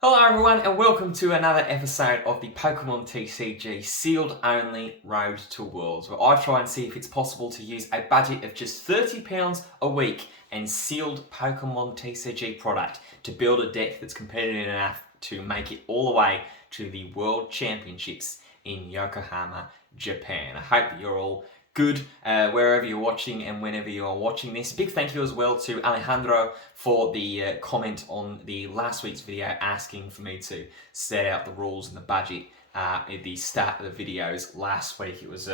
Hello everyone and welcome to another episode of the Pokemon TCG Sealed Only Road to Worlds, where I try and see if it's possible to use a budget of just £30 a week and sealed Pokemon TCG product to build a deck that's competitive enough to make it all the way to the World Championships in Yokohama, Japan. I hope that you're all good wherever you're watching and whenever you are watching this. Big thank you as well to Alejandro for the comment on the last week's video asking for me to set out the rules and the budget at the start of the videos last week. It was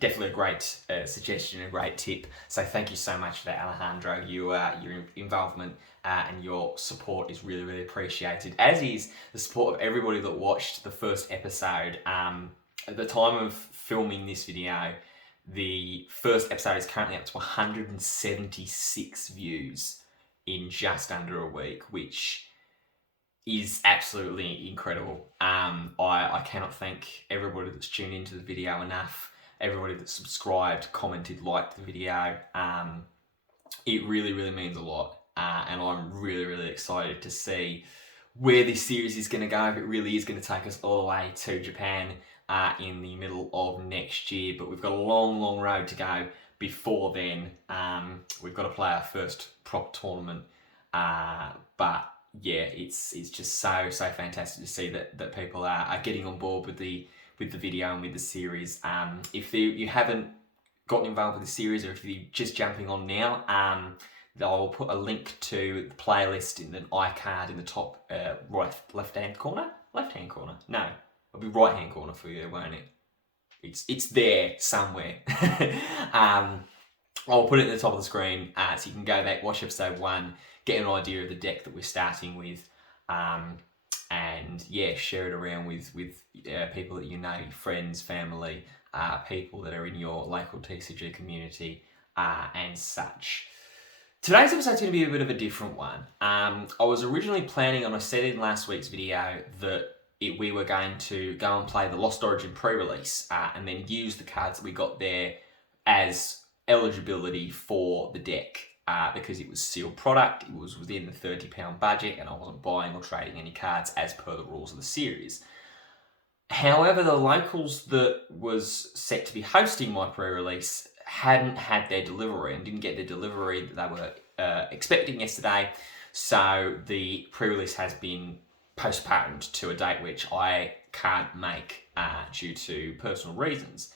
definitely a great suggestion, a great tip. So thank you so much for that, Alejandro. Your involvement and your support is really, really appreciated, as is the support of everybody that watched the first episode. At the time of filming this video, the first episode is currently up to 176 views in just under a week, which is absolutely incredible. I cannot thank everybody that's tuned into the video enough, everybody that subscribed, commented, liked the video. It really, really means a lot. And I'm really, really excited to see where this series is going to go, if it really is going to take us all the way to Japan in the middle of next year. But we've got a long, long road to go before then. We've got to play our first prop tournament. But yeah, it's just so fantastic to see that people are getting on board with the video and with the series. If you haven't gotten involved with the series, or if you're just jumping on now, I will put a link to the playlist in the iCard in the top left-hand corner. Left-hand corner? No, it'll be right-hand corner for you, won't it? It's there somewhere. I'll put it at the top of the screen so you can go back, watch episode 1, get an idea of the deck that we're starting with, and yeah, share it around with people that you know, friends, family, people that are in your local TCG community, and such. Today's episode is going to be a bit of a different one. I was originally planning on, I said in last week's video that we were going to go and play the Lost Origin pre-release and then use the cards that we got there as eligibility for the deck because it was sealed product, it was within the £30 budget, and I wasn't buying or trading any cards as per the rules of the series. However, the locals that was set to be hosting my pre-release hadn't had their delivery and didn't get their delivery that they were expecting yesterday, so the pre-release has been postponed to a date which I can't make due to personal reasons.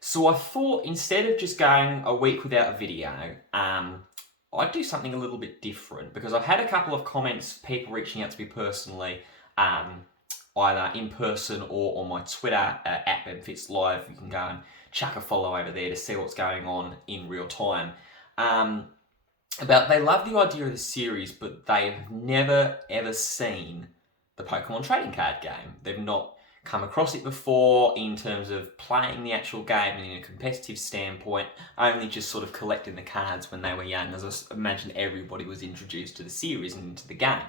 So I thought, instead of just going a week without a video, I'd do something a little bit different, because I've had a couple of comments, people reaching out to me personally, either in person or on my Twitter at BenFitsLive. You can go and chuck a follow over there to see what's going on in real time. About they love the idea of the series, but they have never ever seen the Pokemon trading card game. They've not come across it before in terms of playing the actual game and in a competitive standpoint, only just sort of collecting the cards when they were young, as I imagine everybody was introduced to the series and into the game.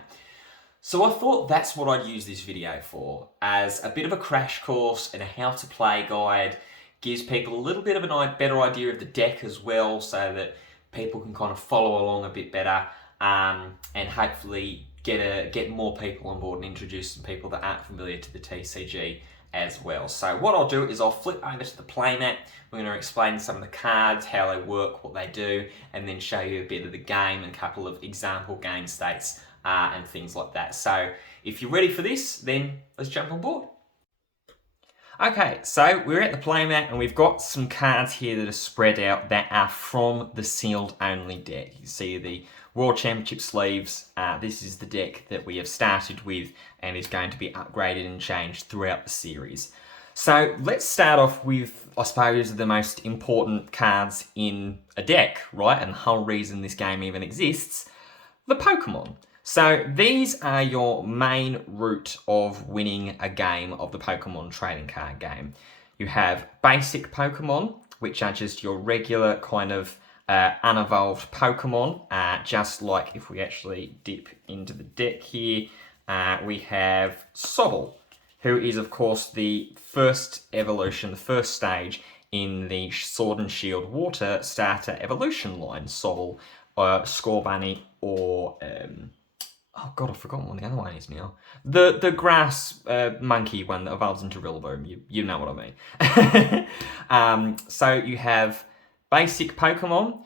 So I thought that's what I'd use this video for, as a bit of a crash course and a how to play guide. Gives people a little bit of a better idea of the deck as well, so that people can kind of follow along a bit better, and hopefully get more people on board and introduce some people that aren't familiar to the TCG as well. So what I'll do is I'll flip over to the playmat. We're going to explain some of the cards, how they work, what they do, and then show you a bit of the game and a couple of example game states and things like that. So if you're ready for this, then let's jump on board. Okay, so we're at the playmat and we've got some cards here that are spread out that are from the sealed only deck. You see the World Championship sleeves. This is the deck that we have started with and is going to be upgraded and changed throughout the series. So let's start off with, I suppose, the most important cards in a deck, right? And the whole reason this game even exists, the Pokemon. So these are your main route of winning a game of the Pokemon trading card game. You have basic Pokemon, which are just your regular kind of unevolved Pokemon, just like if we actually dip into the deck here, we have Sobble, who is of course the first evolution, the first stage in the Sword and Shield Water starter evolution line. Sobble, Scorbunny, or oh God, I've forgotten what the other one is now. The grass monkey one that evolves into Rillaboom. You know what I mean. So you have basic Pokemon,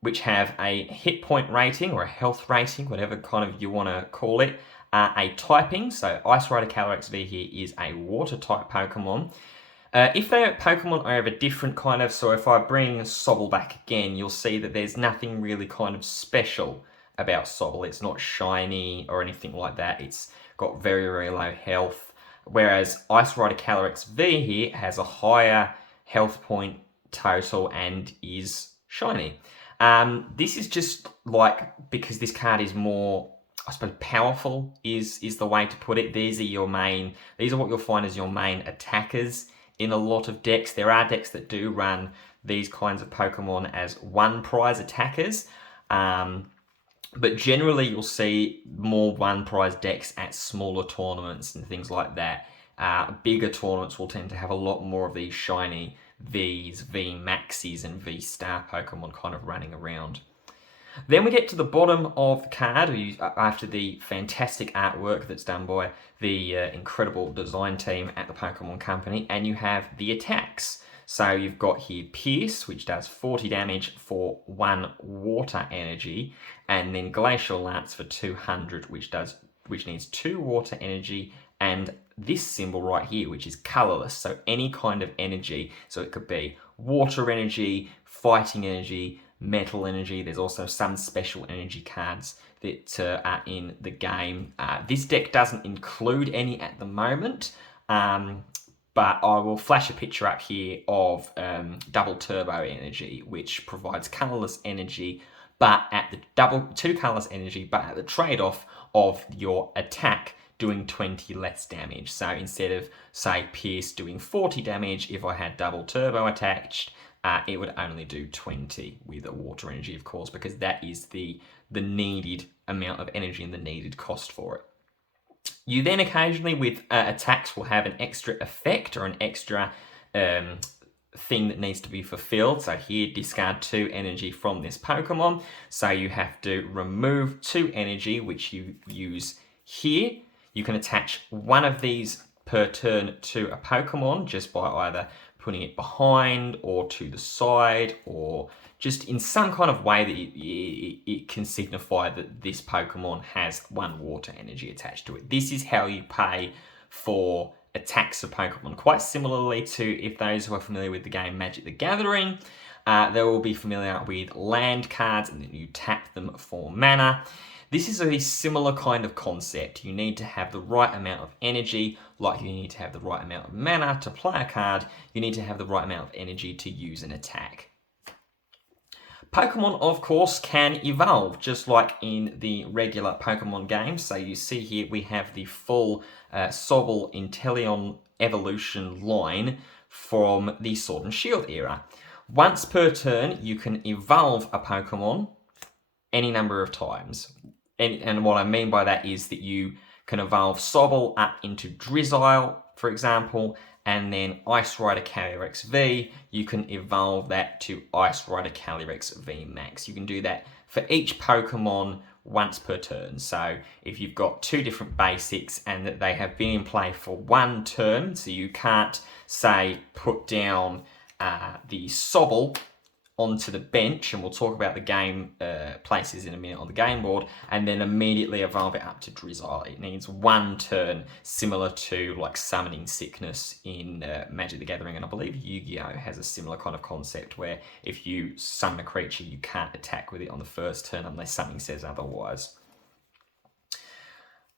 which have a hit point rating or a health rating, whatever kind of you want to call it. A typing, so Ice Rider Calyrex V here is a water type Pokemon. If their Pokemon are of a different kind of, so if I bring Sobble back again, you'll see that there's nothing really kind of special about Sobble. It's not shiny or anything like that. It's got very, very low health. Whereas Ice Rider Calyrex V here has a higher health point total and is shiny. This is just like, because this card is more, I suppose, powerful is the way to put it. These are what you'll find as your main attackers in a lot of decks. There are decks that do run these kinds of Pokemon as one prize attackers. But generally you'll see more one prize decks at smaller tournaments and things like that. Bigger tournaments will tend to have a lot more of these shiny Vs, V Maxes, and V Star Pokemon kind of running around. Then we get to the bottom of the card after the fantastic artwork that's done by the incredible design team at the Pokemon Company, and you have the attacks. So you've got here Pierce, which does 40 damage for 1 water energy, and then Glacial Lance for 200, which needs 2 water energy, and this symbol right here, which is colorless, so any kind of energy. So it could be water energy, fighting energy, metal energy. There's also some special energy cards that are in the game. This deck doesn't include any at the moment, but I will flash a picture up here of Double Turbo Energy, which provides colorless energy, but at the 2 colorless energy, but at the trade-off of your attack doing 20 less damage. So instead of, say, Pierce doing 40 damage, if I had Double Turbo attached, it would only do 20 with a water energy, of course, because that is the needed amount of energy and the needed cost for it. You then occasionally with attacks will have an extra effect or an extra thing that needs to be fulfilled. So here, discard 2 energy from this Pokemon. So you have to remove 2 energy, which you use here. You can attach one of these per turn to a Pokemon just by either putting it behind or to the side, or just in some kind of way that it can signify that this Pokemon has 1 water energy attached to it. This is how you pay for attacks of Pokemon. Quite similarly to, if those who are familiar with the game Magic the Gathering, they will be familiar with land cards, and then you tap them for mana. This is a similar kind of concept. You need to have the right amount of energy, like you need to have the right amount of mana to play a card. You need to have the right amount of energy to use an attack. Pokemon, of course, can evolve, just like in the regular Pokemon game. So you see here we have the full Sobble Inteleon evolution line from the Sword and Shield era. Once per turn, you can evolve a Pokemon any number of times. And what I mean by that is that you can evolve Sobble up into Drizzile, for example, and then Ice Rider Calyrex V, you can evolve that to Ice Rider Calyrex V Max. You can do that for each Pokemon once per turn. So if you've got 2 different basics and that they have been in play for 1 turn, so you can't, say, put down the Sobble onto the bench, and we'll talk about the game places in a minute on the game board, and then immediately evolve it up to Drizzile. It needs 1 turn, similar to like Summoning Sickness in Magic the Gathering, and I believe Yu-Gi-Oh! Has a similar kind of concept where if you summon a creature, you can't attack with it on the first turn unless something says otherwise.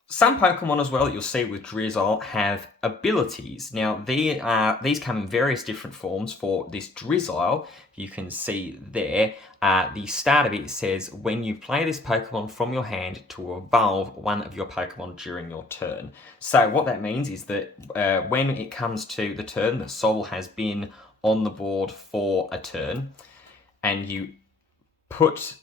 Some Pokemon as well that you'll see with Drizzile have abilities. Now, these come in various different forms. For this Drizzile, you can see there, the start of it says, when you play this Pokemon from your hand to evolve one of your Pokemon during your turn. So what that means is that when it comes to the turn, the Sobble has been on the board for a turn, and you put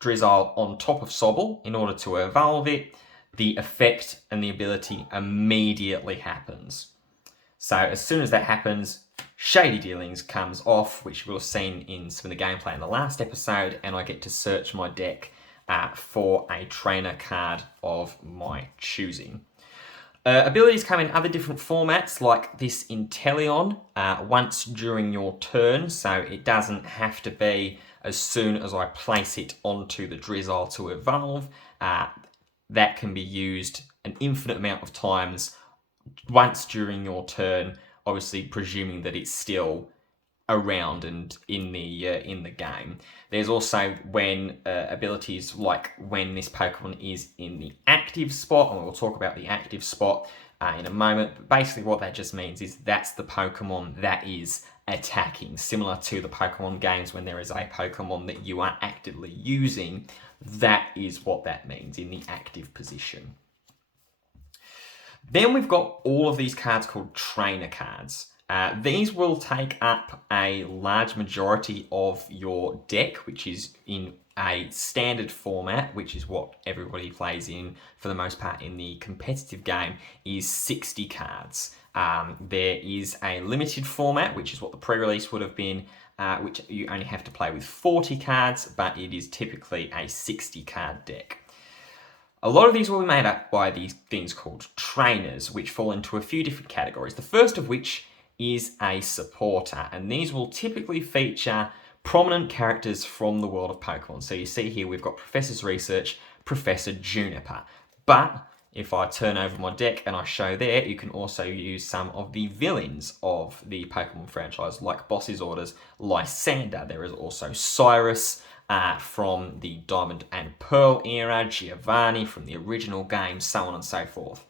Drizzile on top of Sobble in order to evolve it, the effect and the ability immediately happens. So as soon as that happens, Shady Dealings comes off, which we've seen in some of the gameplay in the last episode, and I get to search my deck for a trainer card of my choosing. Abilities come in other different formats, like this Inteleon, once during your turn, so it doesn't have to be as soon as I place it onto the Drizzile to evolve. That can be used an infinite amount of times once during your turn, obviously presuming that it's still around and in the game. There's also when abilities like when this Pokemon is in the active spot, and we'll talk about the active spot in a moment. But basically what that just means is that's the Pokemon that is attacking, similar to the Pokemon games when there is a Pokemon that you are actively using. That is what that means in the active position. Then we've got all of these cards called trainer cards. These will take up a large majority of your deck, which is in a standard format, which is what everybody plays in for the most part in the competitive game, is 60 cards. There is a limited format, which is what the pre-release would have been, which you only have to play with 40 cards, but it is typically a 60 card deck. A lot of these will be made up by these things called trainers, which fall into a few different categories. The first of which is a supporter, and these will typically feature prominent characters from the world of Pokemon. So you see here we've got Professor's Research, Professor Juniper. But if I turn over my deck and I show there, you can also use some of the villains of the Pokemon franchise, like Boss's Orders, Lysander. There is also Cyrus from the Diamond and Pearl era, Giovanni from the original game, so on and so forth.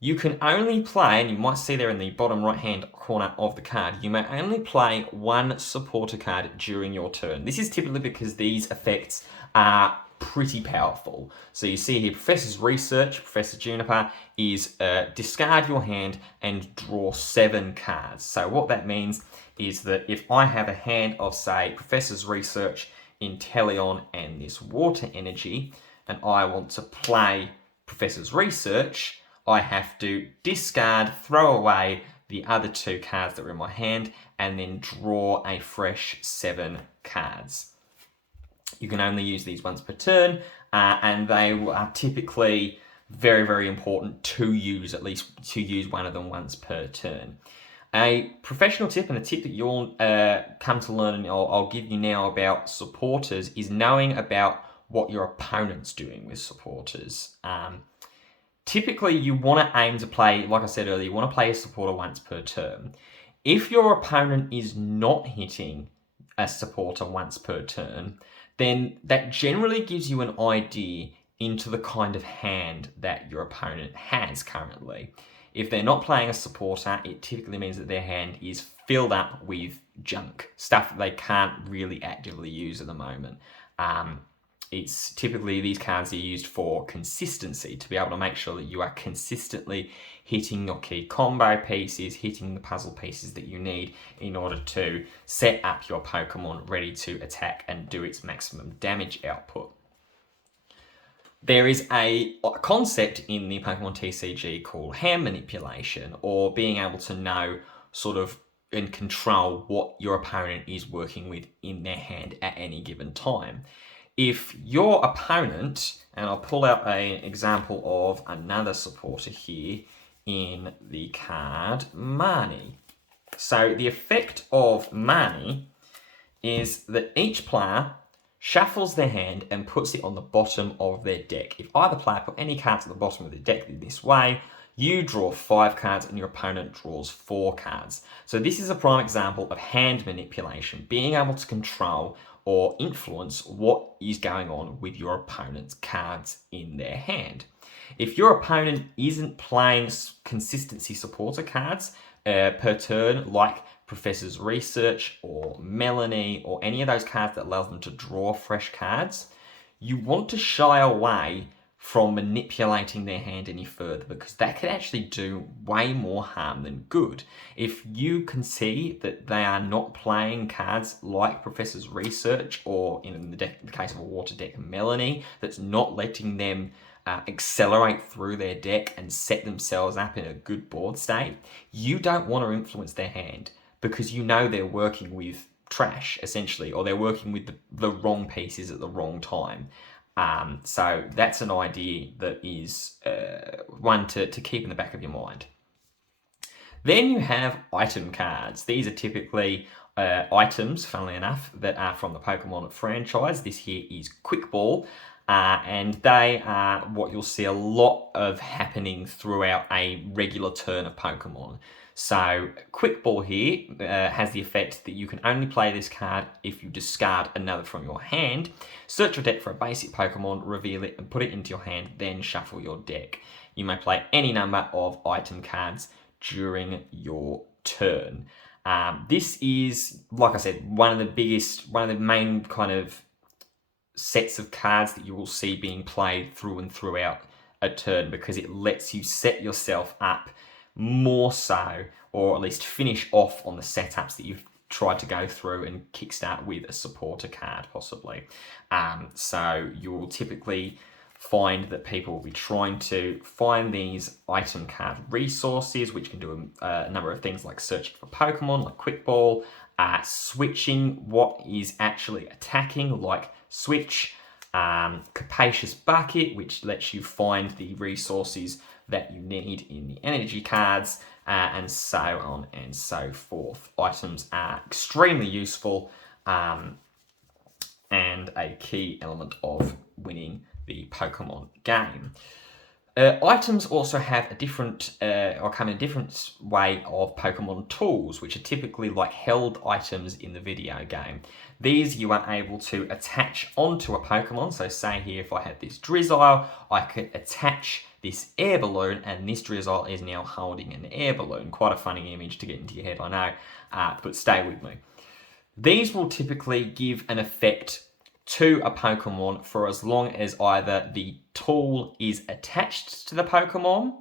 You can only play, and you might see there in the bottom right-hand corner of the card, you may only play one supporter card during your turn. This is typically because these effects are pretty powerful. So you see here, Professor's Research, Professor Juniper, is discard your hand and draw 7 cards. So what that means is that if I have a hand of, say, Professor's Research, Inteleon, and this Water Energy, and I want to play Professor's Research, I have to discard, throw away the other 2 cards that are in my hand, and then draw a fresh 7 cards. You can only use these once per turn, and they are typically very, very important to use, at least to use one of them once per turn. A professional tip and a tip that you'll come to learn, and I'll give you now about supporters, is knowing about what your opponent's doing with supporters. Typically, you want to aim to play, like I said earlier, you want to play a supporter once per turn. If your opponent is not hitting a supporter once per turn, then that generally gives you an idea into the kind of hand that your opponent has currently. If they're not playing a supporter, it typically means that their hand is filled up with junk, stuff that they can't really actively use at the moment. It's typically these cards are used for consistency, to be able to make sure that you are consistently hitting your key combo pieces, hitting the puzzle pieces that you need in order to set up your Pokemon ready to attack and do its maximum damage output. There is a concept in the Pokemon TCG called hand manipulation, or being able to know sort of and control what your opponent is working with in their hand at any given time. If your opponent, and I'll pull out an example of another supporter here in the card Marnie. So the effect of Marnie is that each player shuffles their hand and puts it on the bottom of their deck. If either player put any cards at the bottom of the deck in this way, you draw 5 cards and your opponent draws 4 cards. So this is a prime example of hand manipulation, being able to control or influence what is going on with your opponent's cards in their hand. If your opponent isn't playing consistency supporter cards per turn, like Professor's Research or Melanie or any of those cards that allows them to draw fresh cards, you want to shy away from manipulating their hand any further, because that could actually do way more harm than good. If you can see that they are not playing cards like Professor's Research, or in the case of a water deck, Melanie, that's not letting them accelerate through their deck and set themselves up in a good board state, you don't want to influence their hand, because you know they're working with trash, essentially, or they're working with the wrong pieces at the wrong time. So that's an idea that is one to keep in the back of your mind. Then you have item cards. These are typically items, funnily enough, that are from the Pokemon franchise. This here is Quick Ball, and they are what you'll see a lot of happening throughout a regular turn of Pokemon. So Quick Ball here has the effect that you can only play this card if you discard another from your hand. Search your deck for a basic Pokemon, reveal it, and put it into your hand, then shuffle your deck. You may play any number of item cards during your turn. This is, like I said, one of the main kind of sets of cards that you will see being played through and throughout a turn, because it lets you set yourself up more so, or at least finish off on the setups that you've tried to go through and kickstart with a supporter card, possibly. So you will typically find that people will be trying to find these item card resources, which can do a number of things like searching for Pokemon, like Quick Ball, switching what is actually attacking, like Switch, Capacious Bucket, which lets you find the resources that you need in the energy cards, and so on and so forth. Items are extremely useful and a key element of winning the Pokemon game. Items also have a different, or come in a different way of Pokemon tools, which are typically like held items in the video game. These you are able to attach onto a Pokemon. So say here, if I had this Drizzile, I could attach this air balloon, and this Drizzile is now holding an air balloon. Quite a funny image to get into your head, I know, but stay with me. These will typically give an effect to a Pokemon for as long as either the tool is attached to the Pokemon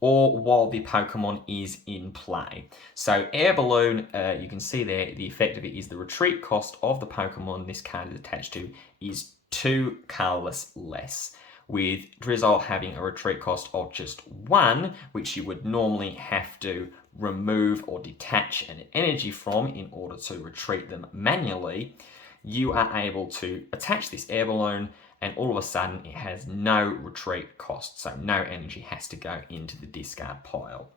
or while the Pokemon is in play. So Air Balloon, you can see there, the effect of it is the retreat cost of the Pokemon this card is attached to is 2 colorless less, with Drizzile having a retreat cost of just 1, which you would normally have to remove or detach an energy from in order to retreat them manually. You are able to attach this air balloon, and all of a sudden it has no retreat cost, so no energy has to go into the discard pile.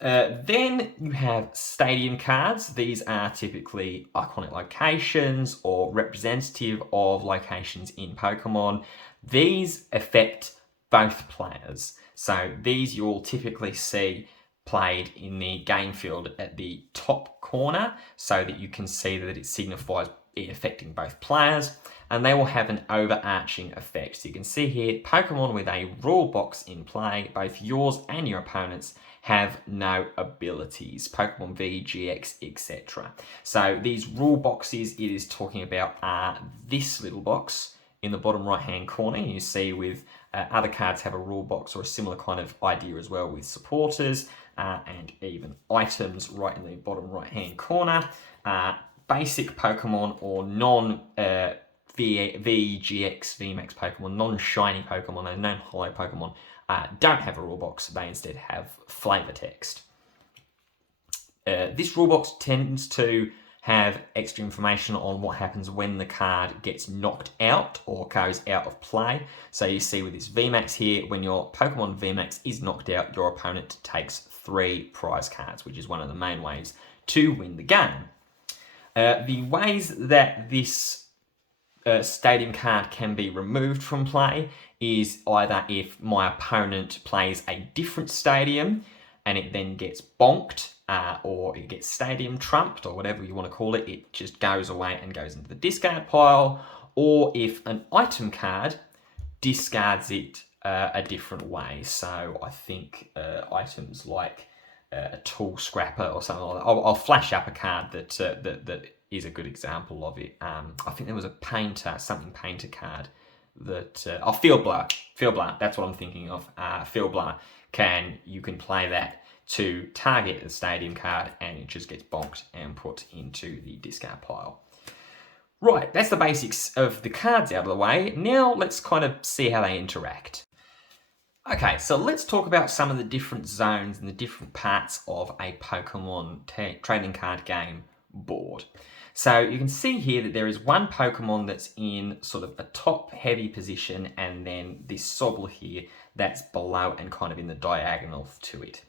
Then you have stadium cards. These are typically iconic locations or representative of locations in Pokemon. These affect both players. So these you'll typically see played in the game field at the top corner, so that you can see that it signifies it affecting both players, and they will have an overarching effect. So you can see here, Pokemon with a rule box in play, both yours and your opponents, have no abilities. Pokemon V, GX, etc. So these rule boxes it is talking about are this little box in the bottom right hand corner. You see with other cards have a rule box or a similar kind of idea as well with supporters, and even items right in the bottom right hand corner. Basic Pokemon or non VGX, VMAX Pokemon, non-shiny Pokemon, and non-holo Pokemon don't have a rule box. They instead have flavor text. This rule box tends to have extra information on what happens when the card gets knocked out or goes out of play. So you see with this VMAX here, when your Pokemon VMAX is knocked out, your opponent takes 3 prize cards, which is one of the main ways to win the game. The ways that this stadium card can be removed from play is either if my opponent plays a different stadium and it then gets bonked, or it gets stadium trumped, or whatever you want to call it, it just goes away and goes into the discard pile, or if an item card discards it a different way. So I think items like a tool scrapper or something like that. I'll flash up a card that is a good example of it. I think there was a painter card that Field Blower. That's what I'm thinking of. Field Blower you can play that to target the stadium card, and it just gets bonked and put into the discard pile. Right, that's the basics of the cards out of the way. Now let's kind of see how they interact. Okay, so let's talk about some of the different zones and the different parts of a Pokemon trading card game board. So you can see here that there is one Pokemon that's in sort of a top heavy position, and then this Sobble here that's below and kind of in the diagonal to it.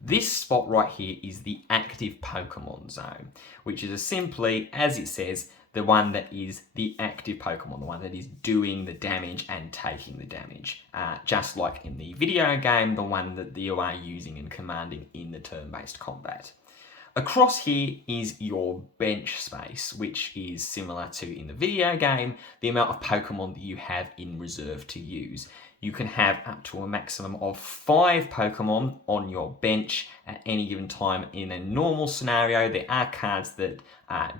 This spot right here is the active Pokemon zone, which is simply, as it says, the one that is the active Pokemon, the one that is doing the damage and taking the damage. Just like in the video game, the one that you are using and commanding in the turn-based combat. Across here is your bench space, which is similar to in the video game, the amount of Pokemon that you have in reserve to use. You can have up to a maximum of 5 Pokemon on your bench at any given time in a normal scenario. There are cards that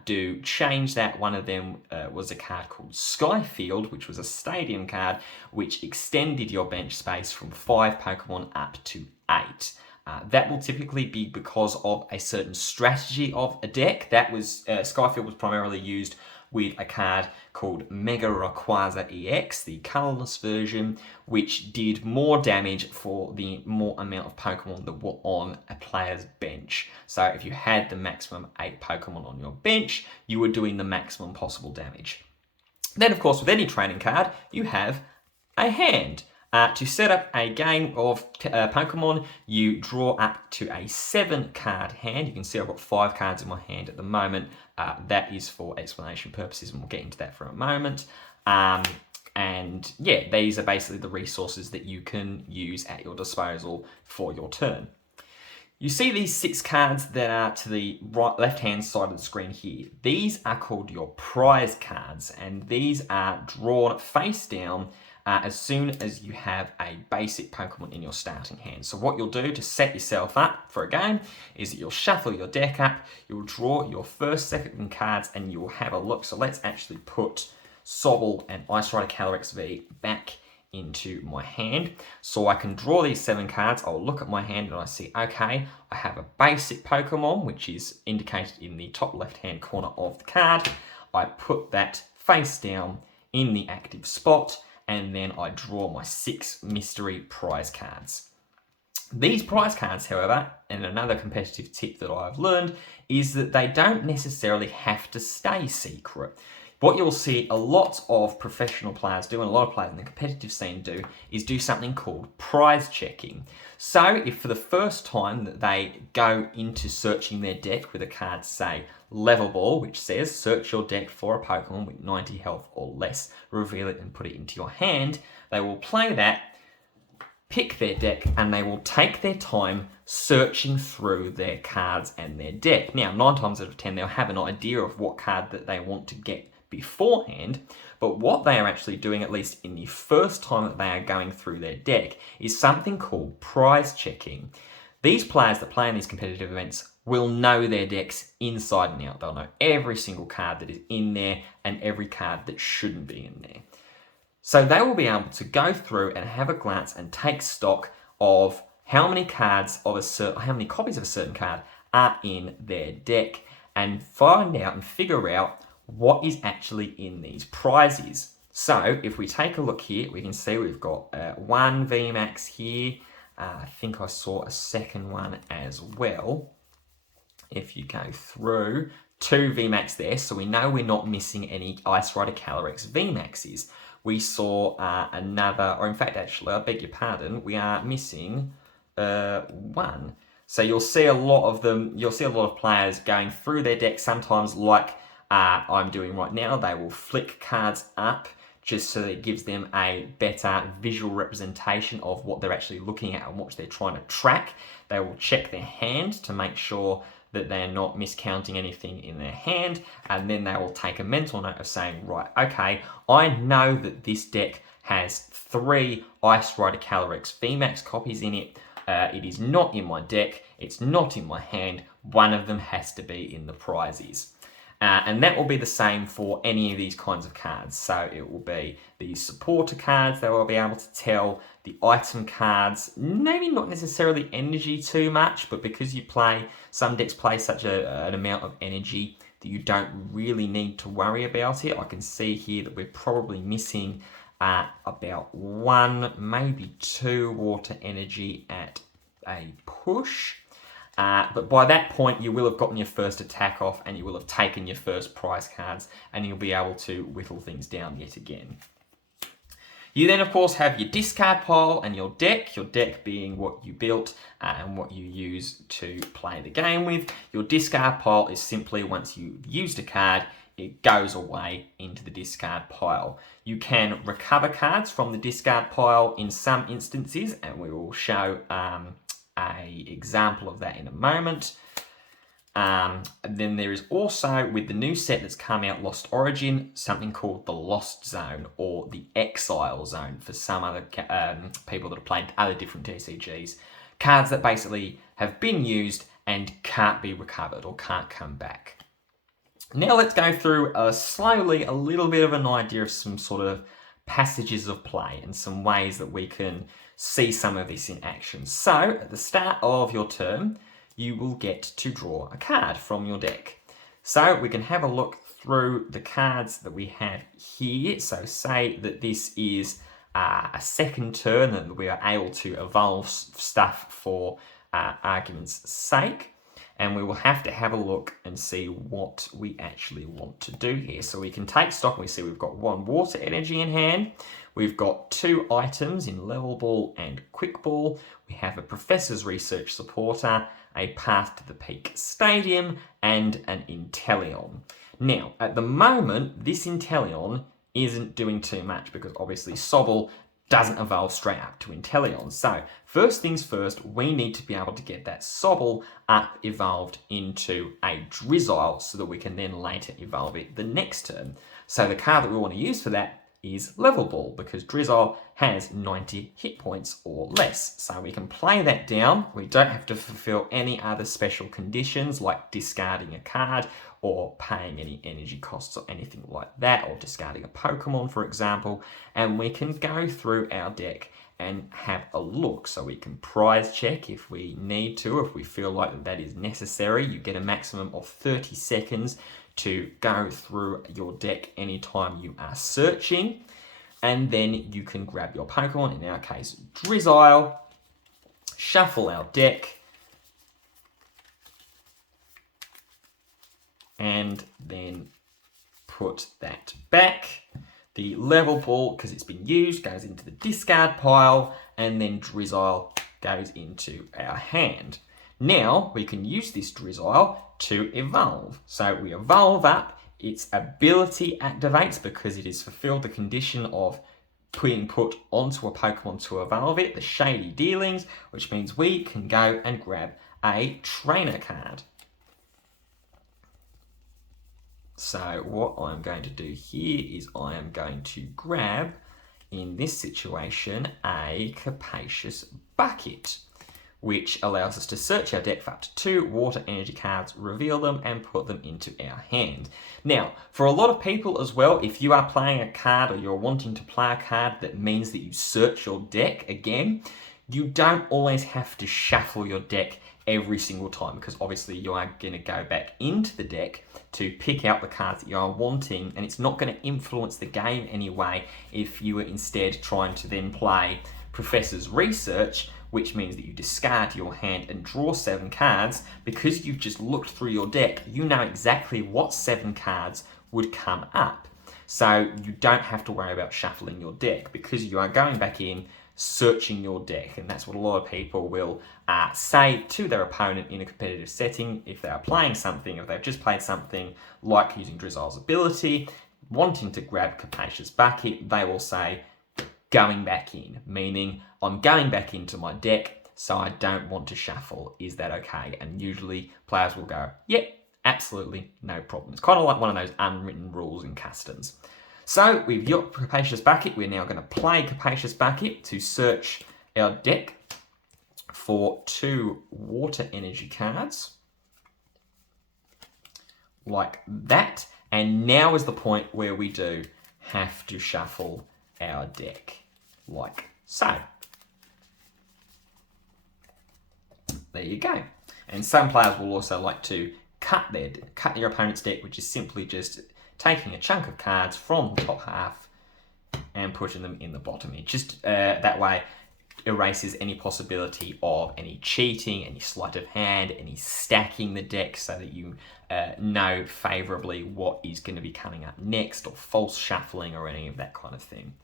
do change that. One of them was a card called Skyfield, which was a stadium card, which extended your bench space from 5 Pokemon up to 8. That will typically be because of a certain strategy of a deck. That was Skyfield was primarily used with a card called Mega Rayquaza EX, the colourless version, which did more damage for the more amount of Pokemon that were on a player's bench. So if you had the maximum 8 Pokemon on your bench, you were doing the maximum possible damage. Then, of course, with any training card, you have a hand. To set up a game of Pokemon, you draw up to a 7-card hand. You can see I've got 5 cards in my hand at the moment. That is for explanation purposes, and we'll get into that for a moment. And yeah, these are basically the resources that you can use at your disposal for your turn. You see these 6 cards that are to the left-hand side of the screen here. These are called your prize cards, and these are drawn face down as soon as you have a basic Pokemon in your starting hand. So what you'll do to set yourself up for a game is that you'll shuffle your deck up, you'll draw your first, second cards, and you'll have a look. So let's actually put Sobble and Ice Rider Calyrex V back into my hand. So I can draw these 7 cards. I'll look at my hand and I see, okay, I have a basic Pokemon, which is indicated in the top left-hand corner of the card. I put that face down in the active spot, and then I draw my 6 mystery prize cards. These prize cards, however, and another competitive tip that I've learned, is that they don't necessarily have to stay secret. What you'll see a lot of professional players do, and a lot of players in the competitive scene do, is do something called prize checking. So if for the first time that they go into searching their deck with a card, say, Level Ball, which says search your deck for a Pokemon with 90 health or less, reveal it and put it into your hand, they will play that, pick their deck, and they will take their time searching through their cards and their deck. Now, 9 times out of 10, they'll have an idea of what card that they want to get beforehand, but what they are actually doing, at least in the first time that they are going through their deck, is something called prize checking. These players that play in these competitive events will know their decks inside and out. They'll know every single card that is in there and every card that shouldn't be in there. So they will be able to go through and have a glance and take stock of how many copies of a certain card are in their deck, and find out and figure out what is actually in these prizes. So if we take a look here, we can see we've got 1 VMAX here. I think I saw a second one as well. If you go through, 2 VMAX there, so we know we're not missing any Ice Rider Calyrex VMAXs. We saw another, or in fact, actually, I beg your pardon, we are missing 1. So you'll see a lot of them, you'll see a lot of players going through their deck, sometimes like I'm doing right now. They will flick cards up just so that it gives them a better visual representation of what they're actually looking at and what they're trying to track. They will check their hand to make sure that they're not miscounting anything in their hand, and then they will take a mental note of saying, right, okay, I know that this deck has 3 Ice Rider Calyrex VMAX copies in it. It is not in my deck, it's not in my hand, one of them has to be in the prizes. And that will be the same for any of these kinds of cards. So it will be the supporter cards that will be able to tell, the item cards, maybe not necessarily energy too much, but because you play, some decks play such an amount of energy that you don't really need to worry about it. I can see here that we're probably missing about 1, maybe 2 water energy at a push. But by that point, you will have gotten your first attack off and you will have taken your first prize cards, and you'll be able to whittle things down yet again. You then, of course, have your discard pile and your deck being what you built and what you use to play the game with. Your discard pile is simply once you've used a card, it goes away into the discard pile. You can recover cards from the discard pile in some instances, and we will show an example of that in a moment. Then there is also, with the new set that's come out, Lost Origin, something called the Lost Zone or the Exile Zone for some other people that have played other different TCGs. Cards that basically have been used and can't be recovered or can't come back. Now let's go through slowly a little bit of an idea of some sort of passages of play and some ways that we can see some of this in action. So at the start of your turn, you will get to draw a card from your deck. So we can have a look through the cards that we have here. So say that this is a second turn and we are able to evolve stuff for argument's sake. And we will have to have a look and see what we actually want to do here. So we can take stock. We see we've got 1 water energy in hand. We've got 2 items in Level Ball and Quick Ball. We have a Professor's Research Supporter, a Path to the Peak Stadium, and an Inteleon. Now, at the moment, this Inteleon isn't doing too much because obviously Sobble doesn't evolve straight up to Inteleon. So first things first, we need to be able to get that Sobble up evolved into a Drizzile so that we can then later evolve it the next turn. So the card that we want to use for that is Level Ball because Drizzile has 90 hit points or less. So we can play that down. We don't have to fulfill any other special conditions like discarding a card or paying any energy costs or anything like that, or discarding a Pokemon, for example. And we can go through our deck and have a look. So we can prize check if we need to, if we feel like that is necessary. You get a maximum of 30 seconds to go through your deck anytime you are searching. And then you can grab your Pokemon, in our case, Drizzile, shuffle our deck, and then put that back. The Level Ball, because it's been used, goes into the discard pile, and then Drizzile goes into our hand. Now, we can use this Drizzile to evolve. So we evolve up, its ability activates because it has fulfilled the condition of being put onto a Pokemon to evolve it, the Shady Dealings, which means we can go and grab a trainer card. So what I'm going to do here is I am going to grab, in this situation, a Capacious Bucket, which allows us to search our deck for up to 2 water energy cards, reveal them, and put them into our hand. Now, for a lot of people as well, if you are playing a card or you're wanting to play a card that means that you search your deck again, you don't always have to shuffle your deck every single time, because obviously you are going to go back into the deck to pick out the cards that you are wanting, and it's not going to influence the game anyway if you are instead trying to then play Professor's Research, which means that you discard your hand and draw 7 cards. Because you've just looked through your deck, you know exactly what 7 cards would come up. So you don't have to worry about shuffling your deck because you are going back in, searching your deck. And that's what a lot of people will say to their opponent in a competitive setting if they are playing something, if they've just played something like using Drizzile's ability, wanting to grab Capacious Bucket, they will say, going back in, meaning I'm going back into my deck, so I don't want to shuffle. Is that okay? And usually players will go, yep, absolutely, no problem. It's kind of like one of those unwritten rules in customs. So we've got Capacious Bucket. We're now going to play Capacious Bucket to search our deck for 2 water energy cards, like that. And now is the point where we do have to shuffle our deck, like so. There you go. And some players will also like to cut their opponent's deck, which is simply just taking a chunk of cards from the top half and putting them in the bottom. It just that way erases any possibility of any cheating, any sleight of hand, any stacking the deck so that you know favourably what is going to be coming up next, or false shuffling or any of that kind of thing.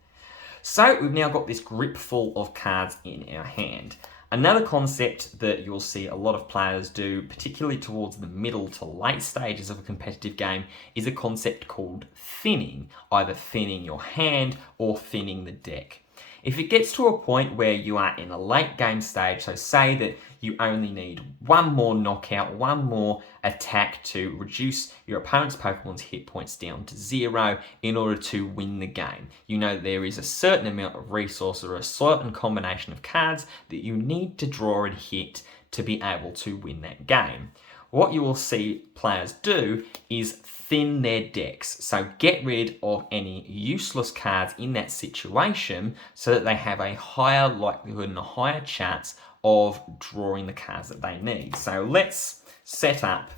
So we've now got this grip full of cards in our hand. Another concept that you'll see a lot of players do, particularly towards the middle to late stages of a competitive game, is a concept called thinning, either thinning your hand or thinning the deck. If it gets to a point where you are in a late game stage, so say that you only need one more knockout, one more attack to reduce your opponent's Pokemon's hit points down to 0 in order to win the game. You know there is a certain amount of resource or a certain combination of cards that you need to draw and hit to be able to win that game. What you will see players do is thin their decks. So get rid of any useless cards in that situation so that they have a higher likelihood and a higher chance of drawing the cards that they need. So let's set up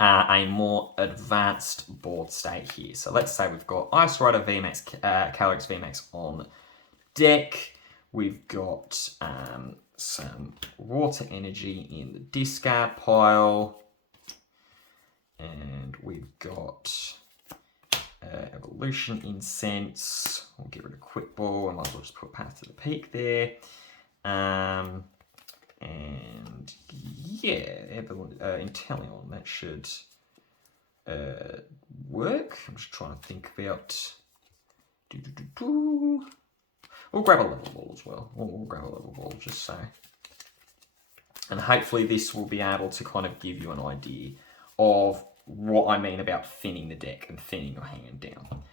a more advanced board state here. So let's say we've got Ice Rider VMAX, Calyrex VMAX on deck. We've got some water energy in the discard pile. And we've got Evolution Incense. We'll get rid of Quick Ball. I might as well just put Path to the Peak there. And yeah, Inteleon, that should work. I'm just trying to think about... We'll grab a level ball as well. We'll grab a level ball just so. And hopefully this will be able to kind of give you an idea of what I mean about thinning the deck and thinning your hand down.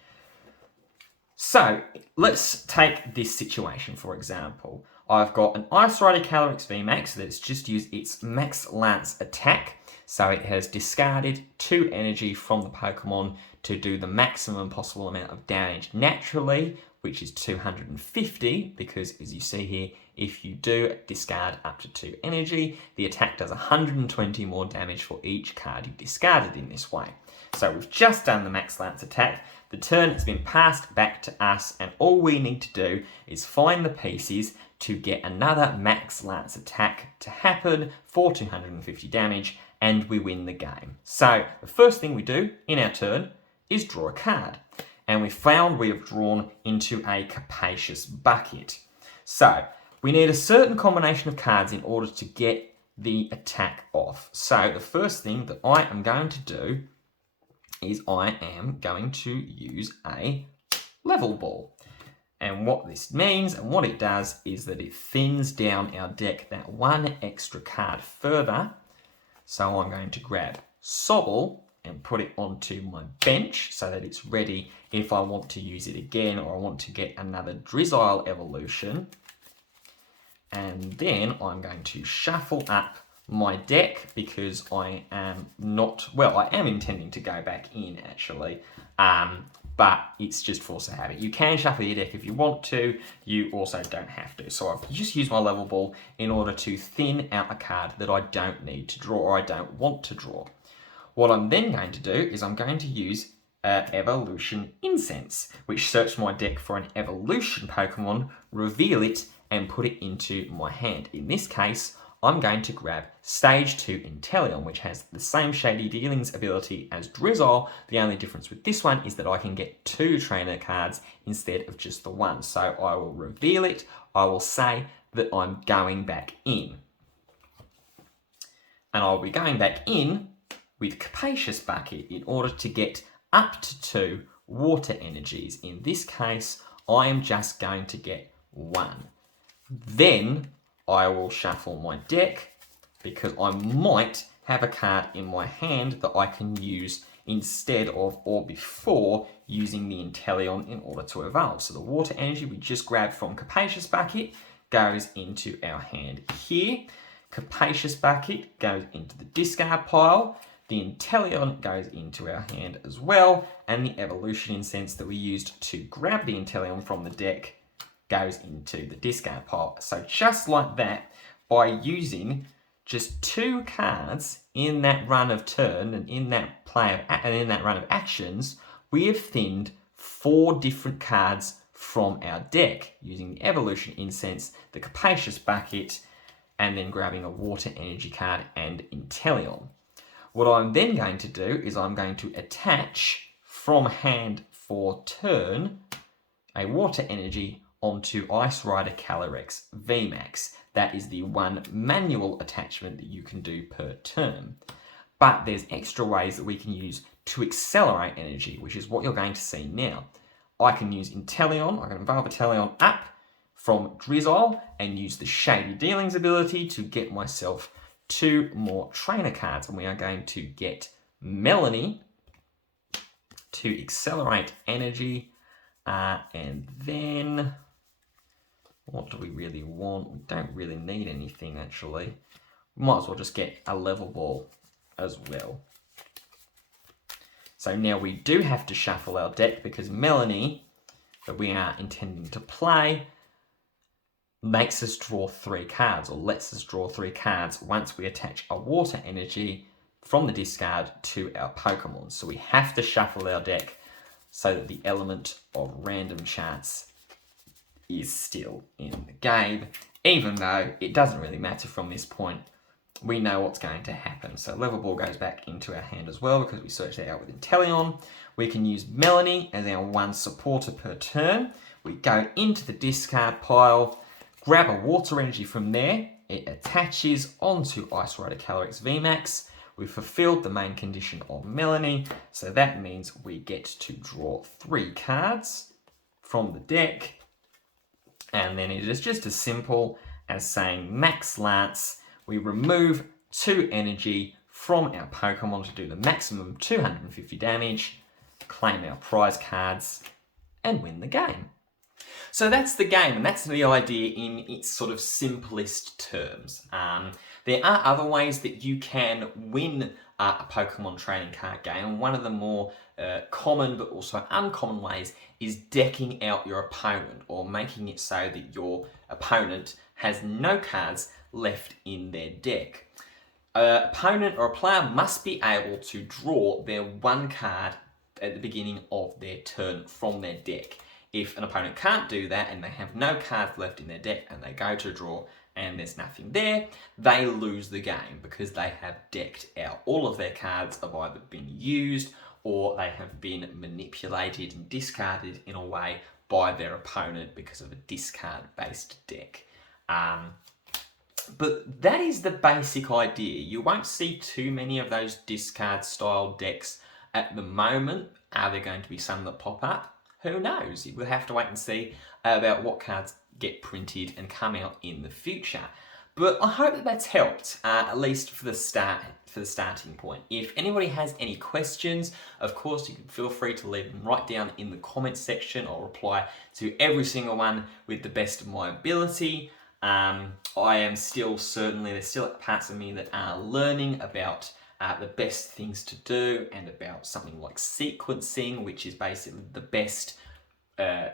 So let's take this situation for example. I've got an Ice Rider Calyrex VMAX that's just used its Max Lance attack. So it has discarded 2 energy from the Pokemon to do the maximum possible amount of damage naturally, which is 250, because as you see here, if you do discard up to 2 energy, the attack does 120 more damage for each card you discarded in this way. So we've just done the Max Lance attack, the turn has been passed back to us, and all we need to do is find the pieces to get another Max Lance attack to happen for 250 damage, and we win the game. So the first thing we do in our turn is draw a card. And we found we have drawn into a Capacious Bucket. So we need a certain combination of cards in order to get the attack off. So the first thing that I am going to do is I am going to use a level ball. And what this means and what it does is that it thins down our deck that 1 extra card further. So I'm going to grab Sobble and put it onto my bench so that it's ready if I want to use it again or I want to get another Drizzile evolution. And then I'm going to shuffle up my deck because I am intending to go back in actually, but it's just force of habit. You can shuffle your deck if you want to, you also don't have to. So I've just used my level ball in order to thin out a card that I don't need to draw or I don't want to draw. What I'm then going to do is I'm going to use Evolution Incense, which searched my deck for an evolution Pokemon, reveal it, and put it into my hand. In this case, I'm going to grab Stage 2 Inteleon, which has the same Shady Dealings ability as Drizzile. The only difference with this one is that I can get 2 trainer cards instead of just the 1. So I will reveal it, I will say that I'm going back in. And I'll be going back in with Capacious Bucket in order to get up to 2 water energies. In this case, I am just going to get 1. Then I will shuffle my deck because I might have a card in my hand that I can use instead of or before using the Inteleon in order to evolve. So the water energy we just grabbed from Capacious Bucket goes into our hand here. Capacious Bucket goes into the discard pile. The Inteleon goes into our hand as well, and the Evolution Incense that we used to grab the Inteleon from the deck goes into the discard pile. So just like that, by using just 2 cards in that run of turn and in that run of actions, we have thinned 4 different cards from our deck using the Evolution Incense, the Capacious Bucket, and then grabbing a Water Energy card and Inteleon. What I'm then going to do is I'm going to attach from hand for turn a Water Energy onto Ice Rider Calyrex VMAX. That is the one manual attachment that you can do per turn. But there's extra ways that we can use to accelerate energy, which is what you're going to see now. I can use Inteleon, I can evolve Inteleon up from Drizzile and use the Shady Dealings ability to get myself 2 more trainer cards. And we are going to get Melanie to accelerate energy. And then, what do we really want? We don't really need anything, actually. We might as well just get a level ball as well. So now we do have to shuffle our deck because Melanie, that we are intending to play, makes us draw 3 cards, or lets us draw 3 cards once we attach a Water Energy from the discard to our Pokemon. So we have to shuffle our deck so that the element of random chance is still in the game, even though it doesn't really matter from this point. We know what's going to happen. So level ball goes back into our hand as well because we searched it out with Inteleon. We can use Melanie as our 1 supporter per turn. We go into the discard pile, grab a Water Energy from there. It attaches onto Ice Rider Calyrex VMAX. We've fulfilled the main condition of Melanie, so that means we get to draw 3 cards from the deck. And then it is just as simple as saying Max Lance. We remove 2 energy from our Pokemon to do the maximum 250 damage, claim our prize cards, and win the game. So that's the game, and that's the idea in its sort of simplest terms. There are other ways that you can win a Pokemon trading card game. One of the more common but also uncommon ways is decking out your opponent, or making it so that your opponent has no cards left in their deck. An opponent or a player must be able to draw their 1 card at the beginning of their turn from their deck. If an opponent can't do that and they have no cards left in their deck and they go to draw and there's nothing there, they lose the game because they have decked out. All of their cards have either been used or they have been manipulated and discarded in a way by their opponent because of a discard-based deck. But that is the basic idea. You won't see too many of those discard-style decks at the moment. Are there going to be some that pop up? Who knows? We'll have to wait and see about what cards get printed and come out in the future. But I hope that that's helped, at least for the starting point. If anybody has any questions, of course, you can feel free to leave them right down in the comments section. I'll reply to every single one with the best of my ability. I am still there's still parts of me that are learning about the best things to do and about something like sequencing, which is basically the best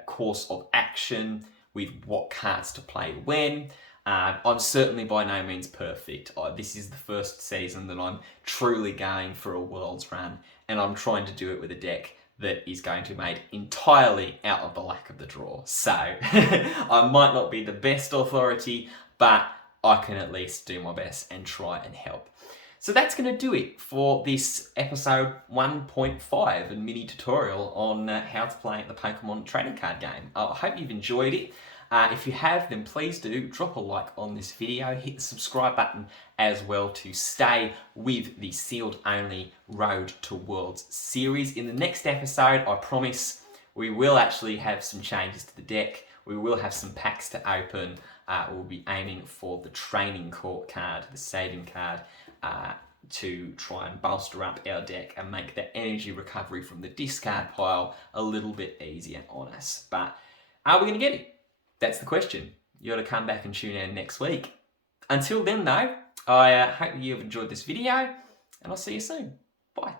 course of action with what cards to play when. I'm certainly by no means perfect. This is the first season that I'm truly going for a Worlds run, and I'm trying to do it with a deck that is going to be made entirely out of the luck of the draw. So I might not be the best authority, but I can at least do my best and try and help. So that's going to do it for this episode 1.5 and mini tutorial on how to play the Pokemon trading card game. I hope you've enjoyed it. If you have, then please do drop a like on this video, hit the subscribe button as well to stay with the sealed only Road to Worlds series. In the next episode, I promise we will actually have some changes to the deck. We will have some packs to open. We'll be aiming for the training court card, the saving card, to try and bolster up our deck and make that energy recovery from the discard pile a little bit easier on us. But are we going to get it? That's the question. You ought to come back and tune in next week. Until then though, I hope you've enjoyed this video and I'll see you soon. Bye.